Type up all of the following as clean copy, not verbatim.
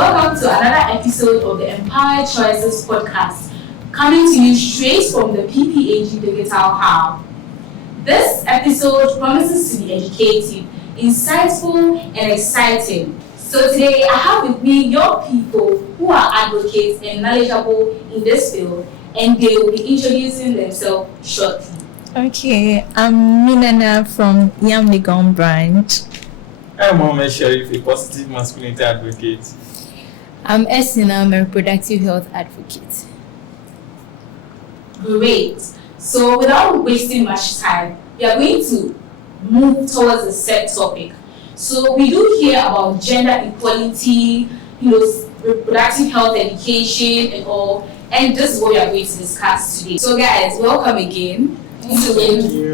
welcome to another episode of the Empowered Choices podcast, coming to you straight from the PPAG Digital Hub. This episode promises to be educative, insightful, and exciting. So today I have with me your people who are advocates and knowledgeable in this field, and they will be introducing themselves shortly. Okay, I'm Minana from Yamlegon branch. I'm Mohammed Sharif, a positive masculinity advocate. I'm Esina, I'm a reproductive health advocate. Great. So without wasting much time, we are going to move towards the set topic. So we do hear about gender equality, reproductive health education and all, and this is what we are going to discuss today. So guys, welcome again to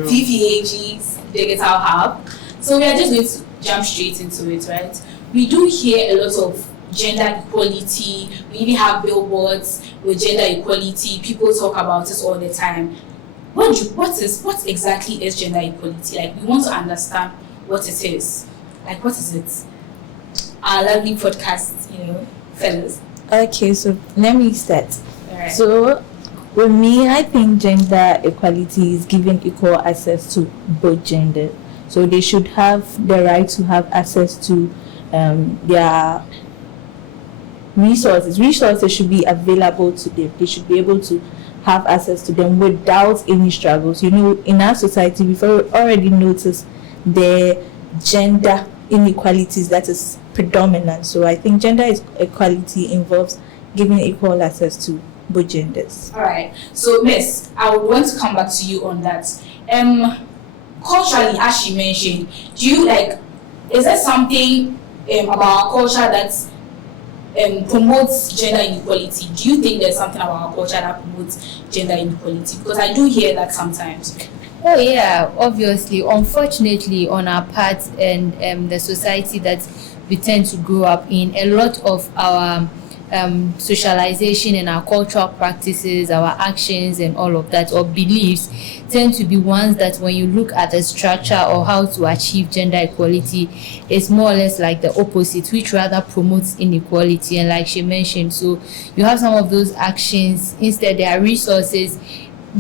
PPAG's Digital Hub. So we are just going to jump straight into it, right? We do hear a lot of gender equality. We even have billboards with gender equality. People talk about it all the time. What exactly is gender equality? Like, we want to understand what it is. Like, what is it? Our lovely podcast, fellas. Okay, so let me start. All right. So, with me, I think gender equality is giving equal access to both genders. So they should have the right to have access to their resources. Resources should be available to them. They should be able to have access to them without any struggles. In our society, we've already noticed the gender inequalities that is predominant. So I think gender equality involves giving equal access to both genders. All right. So, Miss, I would want to come back to you on that. Culturally, as she mentioned, is there something about our culture that promotes gender inequality? Do you think there's something about our culture that promotes gender inequality? Because I do hear that sometimes. Oh yeah, obviously. Unfortunately, on our part and the society that we tend to grow up in, a lot of our socialization and our cultural practices, our actions and all of that, or beliefs, tend to be ones that when you look at the structure or how to achieve gender equality, it's more or less like the opposite, which rather promotes inequality. And like she mentioned, so you have some of those actions, instead there are resources,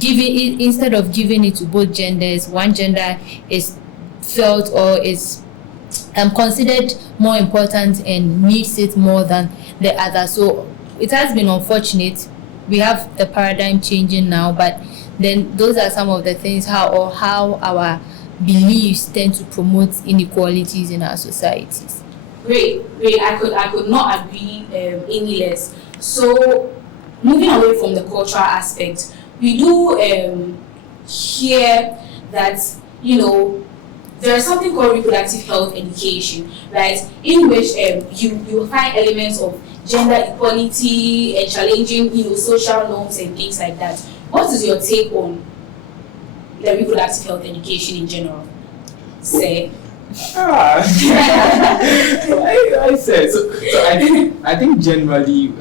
instead of giving it to both genders, one gender is felt or is considered more important and needs it more than the other. So it has been unfortunate. We have the paradigm changing now, but then those are some of the things how our beliefs tend to promote inequalities in our societies. Great. I could not agree any less. So moving away from the cultural aspect, we do hear that there is something called reproductive health education, right? In which you find elements of gender equality and challenging, social norms and things like that. What is your take on the reproductive health education in general? Say. I said so. I think generally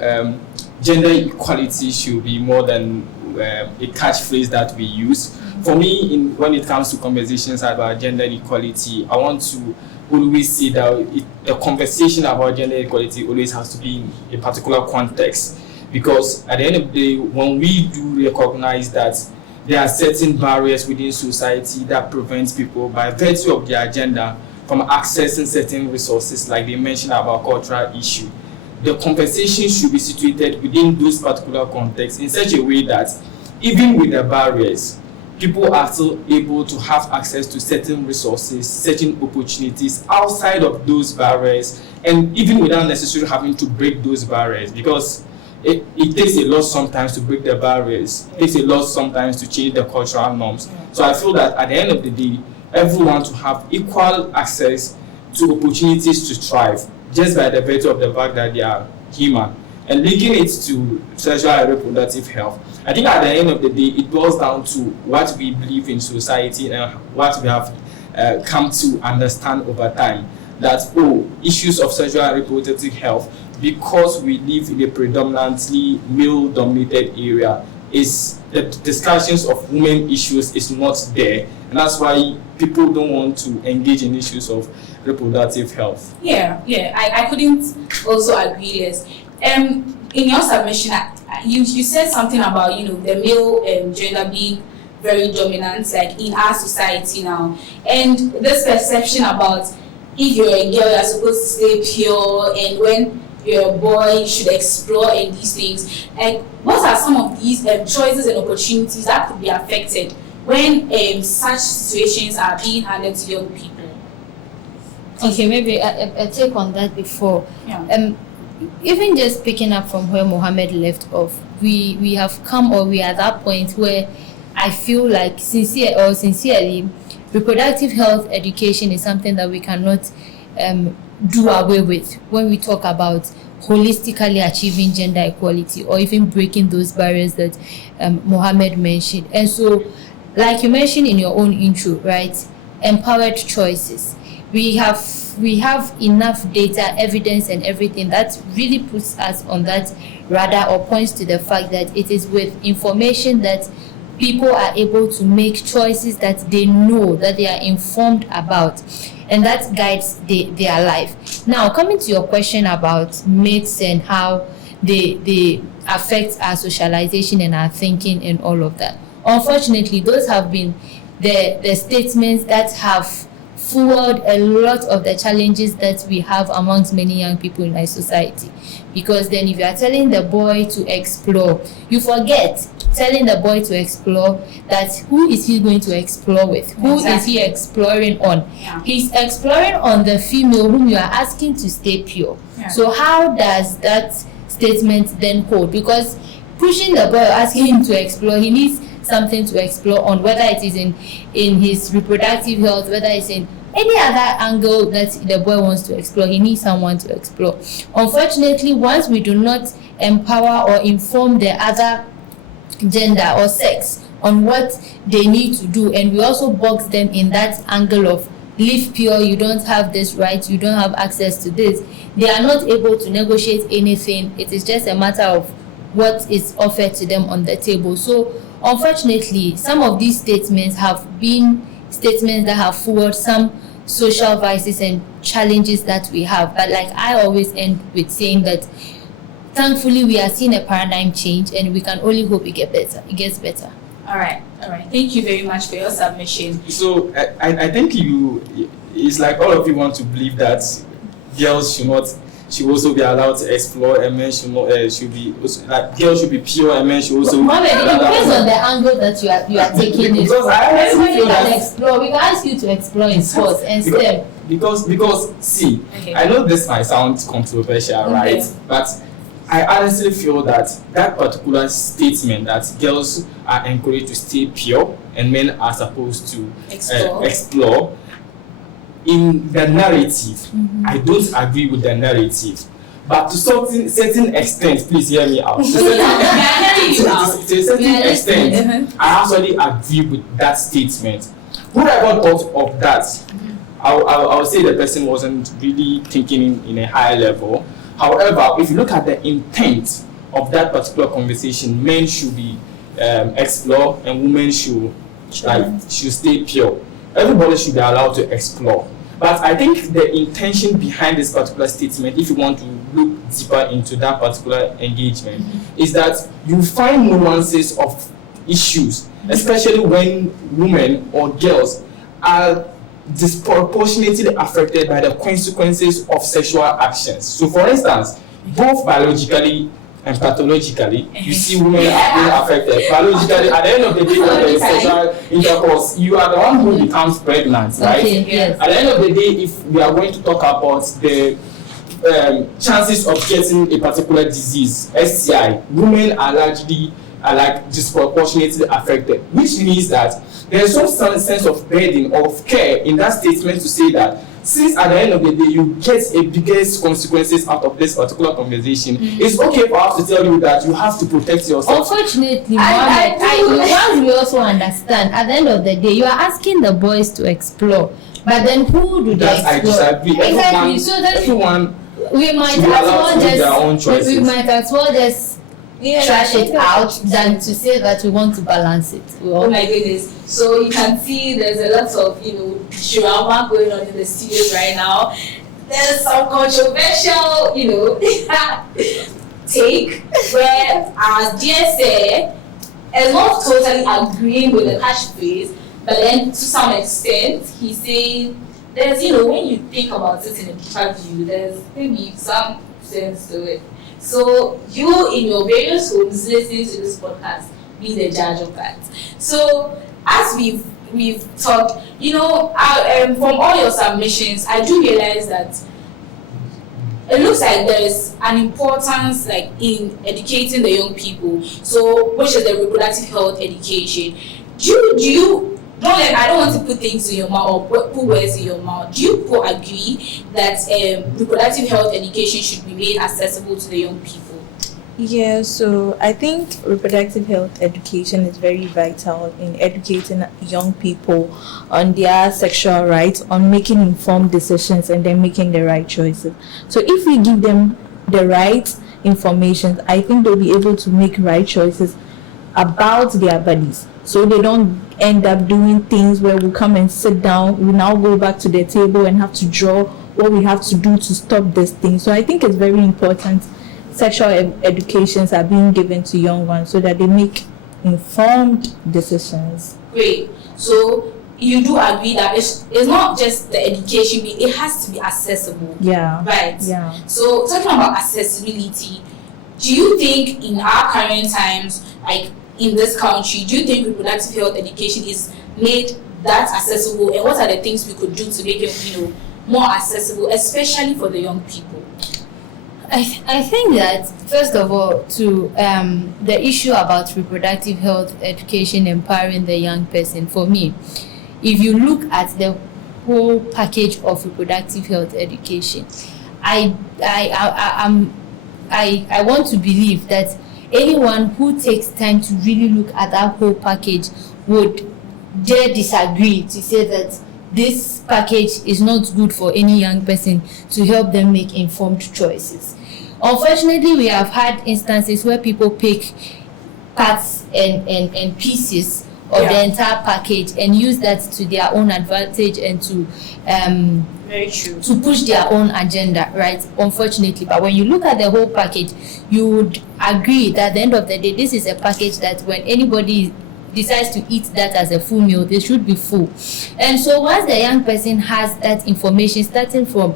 gender equality should be more than a catchphrase that we use. For me, when it comes to conversations about gender equality, I want to always say that the conversation about gender equality always has to be in a particular context. Because at the end of the day, when we do recognize that there are certain barriers within society that prevents people by virtue of their gender from accessing certain resources, like they mentioned about cultural issue, the conversation should be situated within those particular contexts in such a way that even with the barriers, people are still able to have access to certain resources, certain opportunities outside of those barriers, and even without necessarily having to break those barriers, because it takes a lot sometimes to break the barriers. It takes a lot sometimes to change the cultural norms. So I feel that at the end of the day, everyone to have equal access to opportunities to thrive, just by the virtue of the fact that they are human. And linking it to sexual and reproductive health, I think at the end of the day, it boils down to what we believe in society and what we have come to understand over time. That, issues of sexual and reproductive health, because we live in a predominantly male-dominated area, is the discussions of women issues is not there, and that's why people don't want to engage in issues of reproductive health. Yeah, I couldn't also agree less. In your submission, you said something about the male gender being very dominant, like in our society now, and this perception about if you're a girl, you're supposed to stay pure, and when you're a boy, you should explore and these things. Like, what are some of these choices and opportunities that could be affected when such situations are being handed to young people? Okay, maybe a take on that before. Yeah. Even just picking up from where Mohammed left off, we have come, or we are at that point where I feel like sincerely, reproductive health education is something that we cannot do away with when we talk about holistically achieving gender equality, or even breaking those barriers that Mohammed mentioned. And so, like you mentioned in your own intro, right, empowered choices. We have enough data, evidence, and everything that really puts us on that radar, or points to the fact that it is with information that people are able to make choices that they know, that they are informed about, and that guides their life. Now, coming to your question about myths and how they affect our socialization and our thinking and all of that. Unfortunately, those have been the statements that have fueled a lot of the challenges that we have amongst many young people in our society. Because then if you are telling the boy to explore, you forget telling the boy to explore that who is he going to explore with? Who is he exploring on? Yeah. He's exploring on the female whom you are asking to stay pure. Yeah. So how does that statement then hold? Because pushing the boy, asking him to explore, he needs something to explore on, whether it is in his reproductive health, whether it's in any other angle that the boy wants to explore. He needs someone to explore. Unfortunately, once we do not empower or inform the other gender or sex on what they need to do, and we also box them in that angle of live pure, you don't have this right, you don't have access to this, they are not able to negotiate anything. It is just a matter of what is offered to them on the table. So unfortunately, some of these statements have been statements that have fueled some social vices and challenges that we have. But like I always end with saying that thankfully we are seeing a paradigm change, and we can only hope it gets better. All right. Thank you very much for your submission. So I think it's like all of you want to believe that girls should also be allowed to explore, and men should be also, like, girls should be pure, and men should also. Mohammed, it depends on the angle that you are taking it. Because I honestly feel that explore. We can ask you to explore in sports and STEM. Because see, Okay. I know this might sound controversial, right? But I honestly feel that particular statement that girls are encouraged to stay pure and men are supposed to explore, in the narrative, I don't agree with the narrative. But to certain extent, please hear me out. To a certain extent, I actually agree with that statement. Whoever thought of that, I would say the person wasn't really thinking in a high level. However, if you look at the intent of that particular conversation, men should be explore, and women should stay pure. Everybody should be allowed to explore. But I think the intention behind this particular statement, if you want to look deeper into that particular engagement, is that you find nuances of issues, especially when women or girls are disproportionately affected by the consequences of sexual actions. So, for instance, both biologically and pathologically, you see women are being affected. Biologically, at the end of the day, when there is sexual intercourse, you are the one who becomes pregnant, right? Okay, yes. At the end of the day, if we are going to talk about the chances of getting a particular disease, STI, women are disproportionately affected, which means that there is some sense of burden of care in that statement to say that since at the end of the day you get a biggest consequences out of this particular conversation, it's okay for us to tell you that you have to protect yourself. Unfortunately, once we also understand, at the end of the day, you are asking the boys to explore, but then who do they explore? I disagree. Exactly. So that everyone we might should be allowed to make their own choices. We might as well just trash it out than to say that we want to balance it. Oh my goodness. So you can see there's a lot of, drama going on in the studios right now. There's some controversial, take where our DSA is not totally agreeing with the catchphrase, but then to some extent he's saying there's, when you think about it in a deeper view, there's maybe some sense to it. So you in your various homes listening to this podcast, be the judge of that. So as we've talked, from all your submissions, I do realize that it looks like there is an importance in educating the young people. So which is the reproductive health education. I don't want to put things in your mouth or put words in your mouth. Do you agree that reproductive health education should be made accessible to the young people? Yeah, so I think reproductive health education is very vital in educating young people on their sexual rights, on making informed decisions and then making the right choices. So if we give them the right information, I think they'll be able to make right choices about their bodies. So they don't end up doing things where we come and sit down, we now go back to the table and have to draw what we have to do to stop this thing. So I think it's very important sexual educations are being given to young ones so that they make informed decisions. Great. So you do agree that it's not just the education, it has to be accessible. Yeah. Right. Yeah. So talking about accessibility, do you think in our current times, in this country, do you think reproductive health education is made that accessible, and what are the things we could do to make it more accessible, especially for the young people? I think that first of all, to the issue about reproductive health education empowering the young person, for me, if you look at the whole package of reproductive health education, I want to believe that anyone who takes time to really look at that whole package would dare disagree to say that this package is not good for any young person to help them make informed choices. Unfortunately, we have had instances where people pick parts and pieces of the entire package and use that to their own advantage and to very true, to push their own agenda, right? Unfortunately, but when you look at the whole package, you would agree that at the end of the day, this is a package that when anybody decides to eat that as a full meal, they should be full. And so once the young person has that information, starting from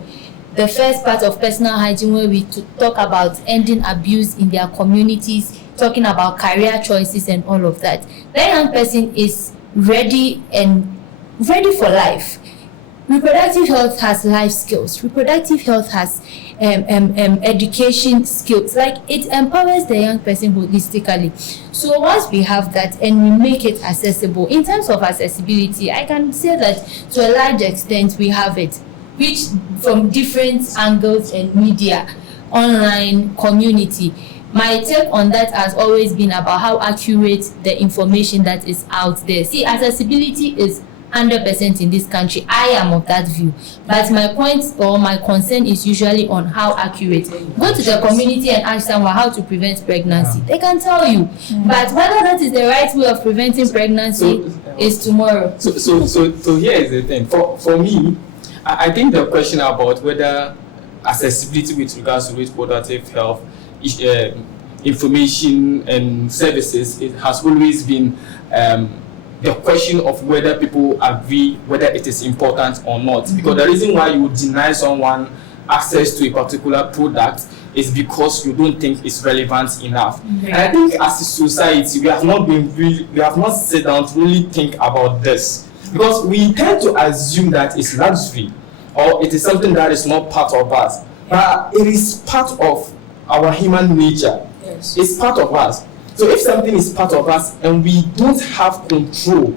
the first part of personal hygiene, where we talk about ending abuse in their communities, talking about career choices and all of that, the young person is ready for life. Reproductive health has life skills. Reproductive health has education skills. It empowers the young person holistically. So once we have that and we make it accessible, in terms of accessibility, I can say that to a large extent we have it, which from different angles and media, online, community. My take on that has always been about how accurate the information that is out there. See, accessibility is 100% in this country. I am of that view, but my point or my concern is usually on how accurate. Go to the community and ask someone how to prevent pregnancy. They can tell you, but whether that is the right way of preventing pregnancy is tomorrow. So here is the thing. For me, I think the question about whether accessibility with regards to reproductive health information and services, it has always been the question of whether people agree whether it is important or not. Because the reason why you would deny someone access to a particular product is because you don't think it's relevant enough. And I think as a society, we have not sat down to really think about this, because we tend to assume that it's luxury or it is something that is not part of us, but it is part of our human nature. Yes. It's part of us. So if something is part of us and we don't have control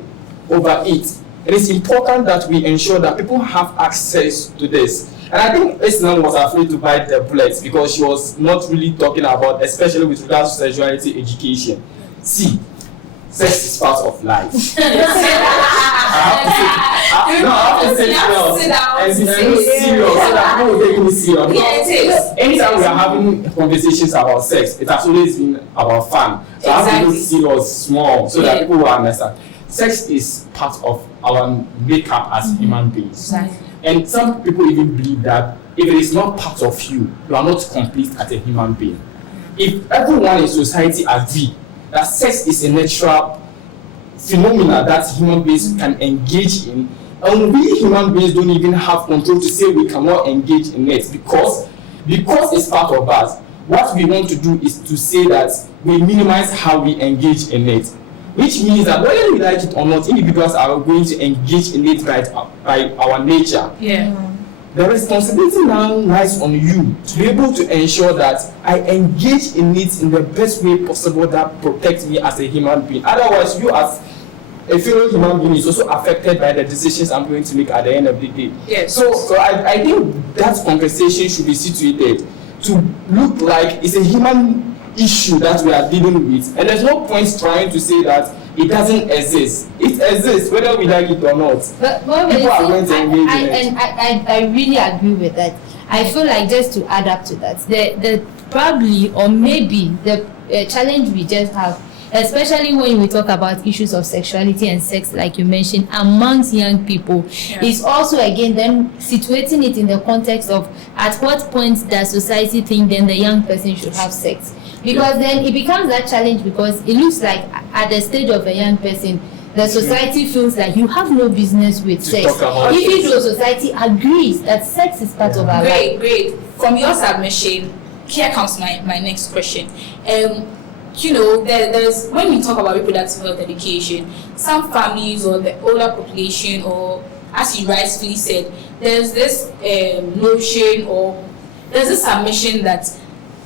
over it, it is important that we ensure that people have access to this. And I think Islam was afraid to bite the bullet because she was not really talking about, especially with regards to sexuality education. See, sex is part of life. I have to say and serious so that people will take me serious. Yeah, it is. Anytime we are having conversations about sex, it has always been about fun. So I have to be serious, small, so that people will understand. Sex is part of our makeup as human beings. Exactly. And some people even believe that if it is not part of you, you are not complete as a human being. If everyone in society agree that sex is a natural phenomena that human beings can engage in, and we human beings don't even have control to say we cannot engage in it because it's part of us. What we want to do is to say that we minimize how we engage in it, which means that whether we like it or not, individuals are going to engage in it by our nature. Yeah. The responsibility now lies on you to be able to ensure that I engage in it in the best way possible that protects me as a human being. Otherwise, you as a fellow human being is also affected by the decisions I'm going to make at the end of the day. Yes. So I think that conversation should be situated to look like it's a human issue that we are dealing with. And there's no point trying to say that it doesn't exist. It exists, whether we like it or not. But People are going to engage in it. I really agree with that. I feel like just to add up to that, the probably or maybe the challenge we just have, especially when we talk about issues of sexuality and sex, like you mentioned, amongst young people, is also again then situating it in the context of at what point does society think then the young person should have sex? Because then it becomes that challenge because it looks like at the stage of a young person, the society feels like you have no business with sex. Even though society agrees that sex is part of our life. Great. From your submission, here comes my next question. There's when we talk about reproductive health education, some families or the older population, or as you rightfully said, there's this notion or there's a submission that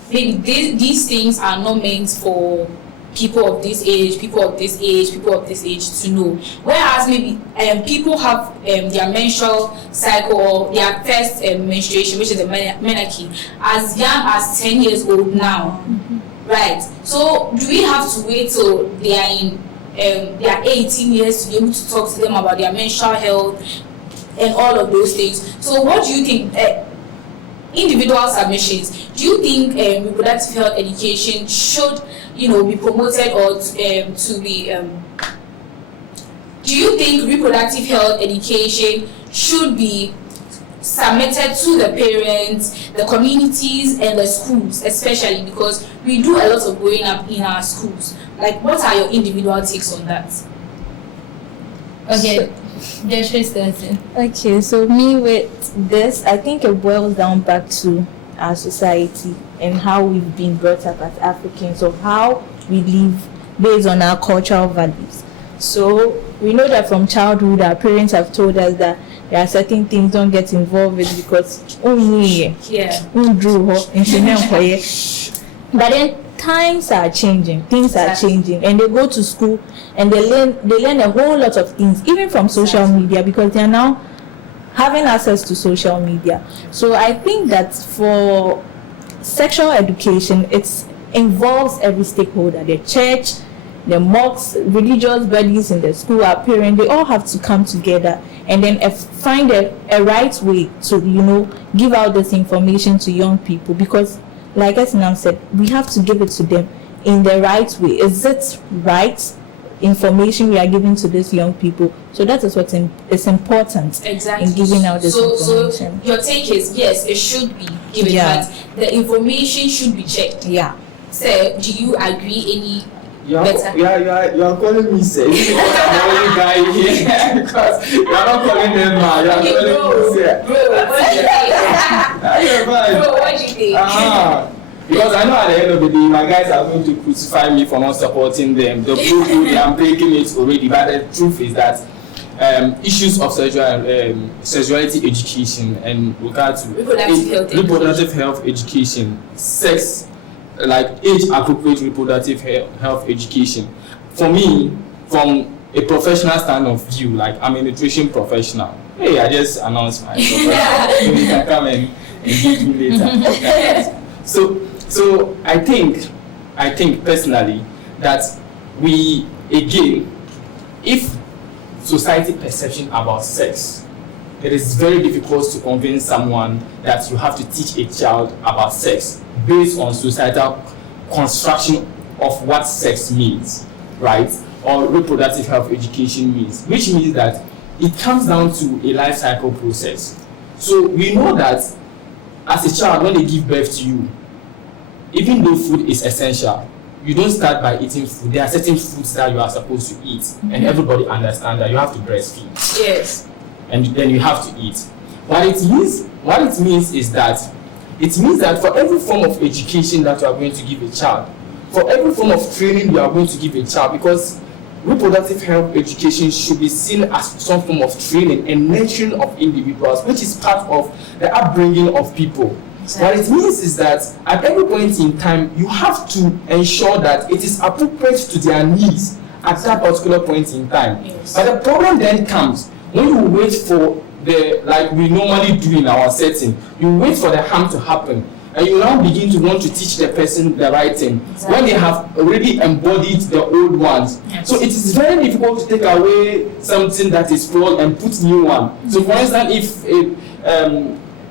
maybe these things are not meant for people of this age to know. Whereas maybe people have their menstrual cycle or their first menstruation, which is the menarche, as young as 10 years old now. Right. So do we have to wait till they are in their 18 years to be able to talk to them about their menstrual health and all of those things? So what do you think? Individual submissions. Do you think reproductive health education should, be promoted or to be? Do you think reproductive health education should be submitted to the parents, the communities, and the schools, especially because we do a lot of growing up in our schools? Like, what are your individual takes on that? Okay, Okay, so me with this, I think it boils down back to our society and how we've been brought up as Africans, or how we live based on our cultural values. So we know that from childhood, our parents have told us that there are certain things don't get involved with because but then times are changing, things are changing, and they go to school and they learn a whole lot of things, even from social media, because they are now having access to social media. So I think that for sexual education, it involves every stakeholder: the church, the mosques, religious bodies in the school, our parents. They all have to come together and then find a right way to give out this information to young people, because like Esinam said, we have to give it to them in the right way. Is it right information we are giving to these young people? So that is what is important in giving out this information. So your take is, yes, it should be given, but the information should be checked. Yeah. So do you agree You are calling me sir. Because I'm the only guy here. Because you are not calling them man. You are calling me sir. Bro, what do you think? Because I know at the end of the day, my guys are going to crucify me for not supporting them. The proof I'm breaking it already. But the truth is that issues of sexuality education and regard to reproductive health education, sex, like age-appropriate reproductive health education. For me, from a professional stand of view, like I'm a nutrition professional. Hey, I just announced my profession. So you can come and engage me later. So I think personally that we again, if society perception about sex, it is very difficult to convince someone that you have to teach a child about sex based on societal construction of what sex means, right? Or reproductive health education means, which means that it comes down to a life cycle process. So we know that as a child, when they give birth to you, even though food is essential, you don't start by eating food. There are certain foods that you are supposed to eat, and everybody understands that you have to breastfeed. Yes. And then you have to eat. What it means is that for every form of education that you are going to give a child, for every form of training you are going to give a child, because reproductive health education should be seen as some form of training and nurturing of individuals, which is part of the upbringing of people. What it means is that at every point in time, you have to ensure that it is appropriate to their needs at that particular point in time. Yes. But the problem then comes when you wait for like we normally do in our setting, you wait for the harm to happen, and you now begin to want to teach the person the right thing when they have already embodied the old ones. Yes. So it is very difficult to take away something that is flawed and put new one. So for instance, if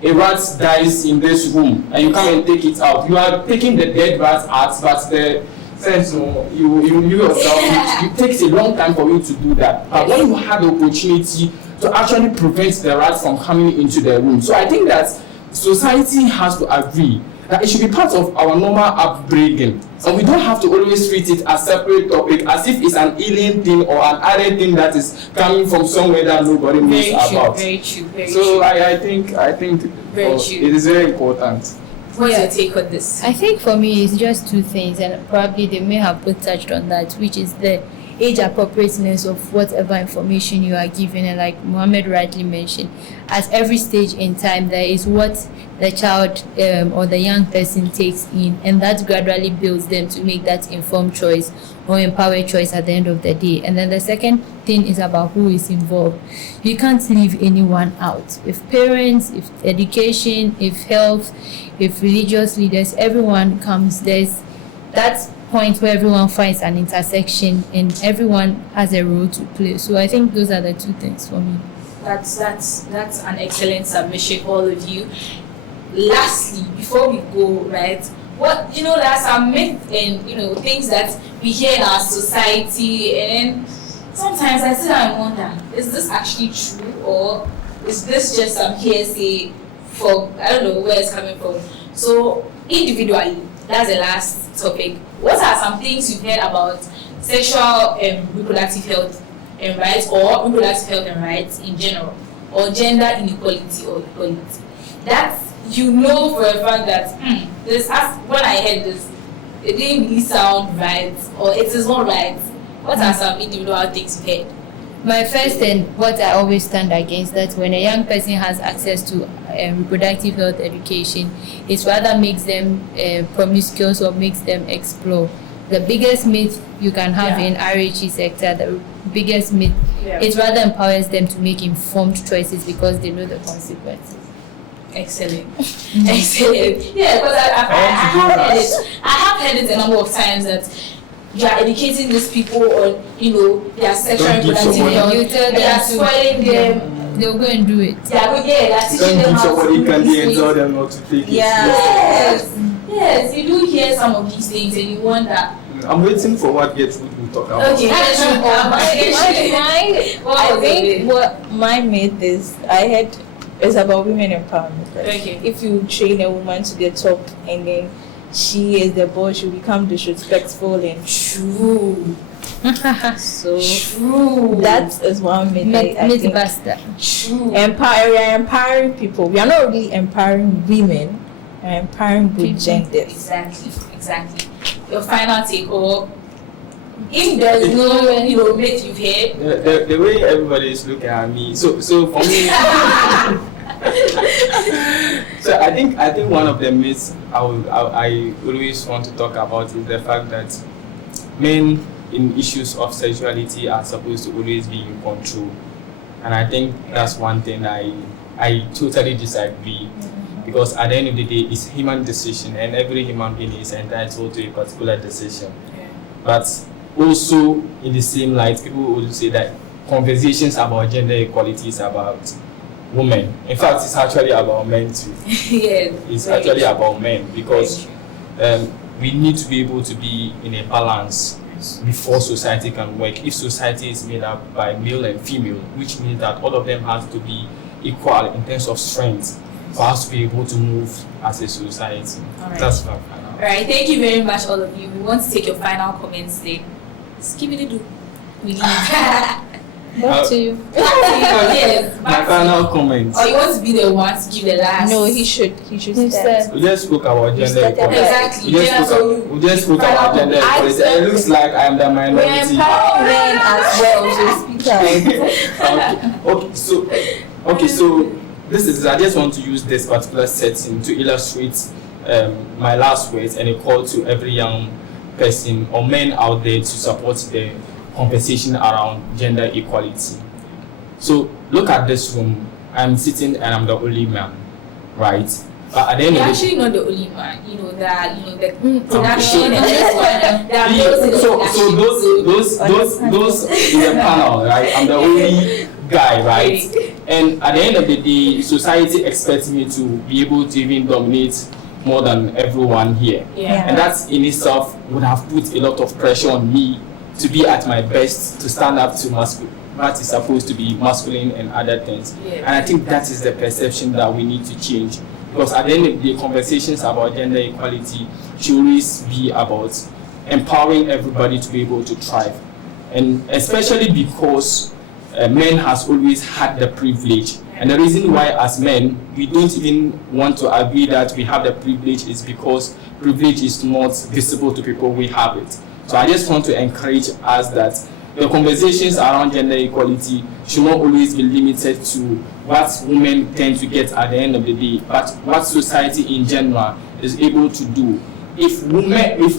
a rat dies in this room and you come and take it out, you are taking the dead rat out, but the sense you yourself, it takes a long time for you to do that. But when you have the opportunity to actually prevent the rat from coming into the room. So I think that society has to agree that it should be part of our normal upbringing. And we don't have to always treat it as a separate topic, as if it's an alien thing or an added thing that is coming from somewhere that nobody knows about. Very true. So I think Very true. it is very important. What's your take on this? I think for me it's just two things, and probably they may have both touched on that, which is the age appropriateness of whatever information you are given. And like Mohammed rightly mentioned, at every stage in time there is what the child or the young person takes in, and that gradually builds them to make that informed choice or empowered choice at the end of the day. And then the second thing is about who is involved. You can't leave anyone out. If parents, if education, if health, if religious leaders, everyone comes, there's that point where everyone finds an intersection and everyone has a role to play. So I think those are the two things for me. That's an excellent submission, all of you. Lastly, before we go, right, what there's some myths and things that we hear in our society, and then sometimes I sit down and wonder, is this actually true, or is this just some hearsay from I don't know where it's coming from? So individually, that's the last topic. What are some things you've heard about sexual and reproductive health and rights, or reproductive health and rights in general, or gender inequality or equality? That's for a fact that when I heard this, it didn't really sound right, or it is not right. What are some individual things you heard? My first and what I always stand against, that when a young person has access to reproductive health education, it rather makes them promiscuous or makes them explore. The biggest myth you can have in RHE sector, the biggest myth, it rather empowers them to make informed choices because they know the consequences. Excellent. Excellent. Yeah, because I have heard it a number of times that you are educating these people on, their sexual and reproductive health. You tell them they are spoiling them. They'll go and do it. They are teaching them how to do candy and these tell things. them not to take it. Yes, you do hear some of these things and you wonder. I'm waiting for what Gertrude will talk about. Okay, I think what my myth is, I heard, is about women empowerment. Right? Okay. If you train a woman to the top and then she is the boss, she will become disrespectful and True. so True. that is one myth. I think. Mythbuster. True. We are empowering people. We are not really empowering women. We are empowering both genders. Exactly. Your final take, or if there is no myth you've heard. The way everybody is looking at me, so for me, so I think one of the myths I always want to talk about is the fact that men in issues of sexuality are supposed to always be in control, and I think that's one thing I totally disagree. Because at the end of the day, it's human decision, and every human being is entitled to a particular decision. But also in the same light, people would say that conversations about gender equality is about women. In fact, it's actually about men too. Yes, It's actually about men, because we need to be able to be in a balance before society can work. If society is made up by male and female, which means that all of them have to be equal in terms of strength for us to be able to move as a society. All right. That's my All right, thank you very much, all of you. We want to take your final comments there. Skibidi-doo. We need. Back to you. Yes, My back to final you. comments. Or you want to be the one to give the last? No, he should start. We just spoke about gender started equality. Exactly. We Yeah, just so spoke, we just spoke about gender equality. It looks like I am the We're minority. empowering men as well, so speak out. Okay, so this is, I just want to use this particular setting to illustrate my last words and a call to every young person or men out there to support the conversation around gender equality. So look at this room. I'm sitting and I'm the only man, right? But at the end You're of the actually not the only one. You know that. You know the production and this one. There are yeah, those in the so production. those is a panel, right? I'm the only guy, right? And at the end of the day, society expects me to be able to even dominate more than everyone here. Yeah. And that in itself would have put a lot of pressure on me to be at my best, to stand up to what is supposed to be masculine and other things. Yeah. And I think that is the perception that we need to change. Because at the end of the day, conversations about gender equality should always be about empowering everybody to be able to thrive. And especially because men has always had the privilege. And the reason why as men, we don't even want to agree that we have the privilege is because privilege is not visible to people, we have it. So I just want to encourage us that the conversations around gender equality should not always be limited to what women tend to get at the end of the day, but what society in general is able to do. If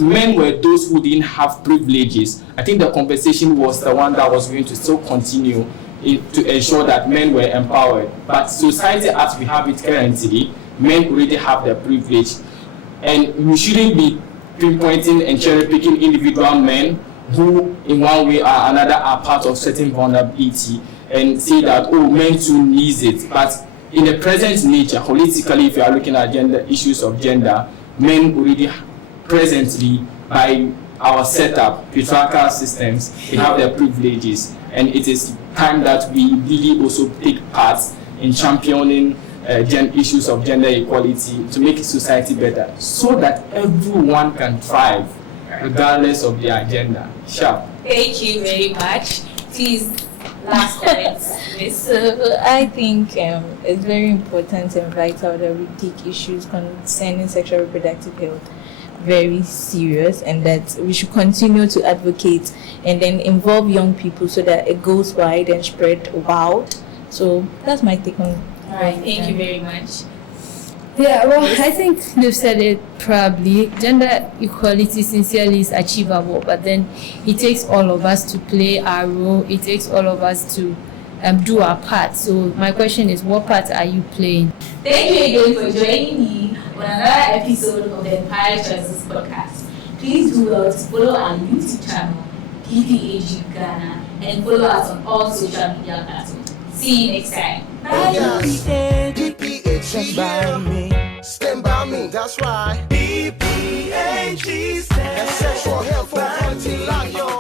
men were those who didn't have privileges, I think the conversation was the one that was going to still continue to ensure that men were empowered. But society as we have it currently, men already have the privilege. And we shouldn't be pinpointing and cherry-picking individual men who in one way or another are part of certain vulnerability and say that, oh, men too needs it. But in the present nature, holistically, if you are looking at gender issues of gender, men already presently, by our setup, patriarchal systems, we have their privileges. And it is time that we really also take part in championing issues of gender equality to make society better, so that everyone can thrive regardless of their agenda. Sharp. Thank you very much. Please, last comments. So I think it's very important and vital that we take issues concerning sexual reproductive health very serious, and that we should continue to advocate and then involve young people so that it goes wide and spread wide. So that's my take on. All right, thank you very much. Yeah, well, I think they've said it probably. Gender equality sincerely is achievable, but then it takes all of us to play our role. It takes all of us to do our part. So my question is, what part are you playing? Thank you again for joining me on another episode of the Empire Choices podcast. Please do well to follow our YouTube channel, PPAG Ghana, and follow us on all social media platforms. See you next time. Bye. Stand by me, that's right. PPAG stands for Sexual Health Education.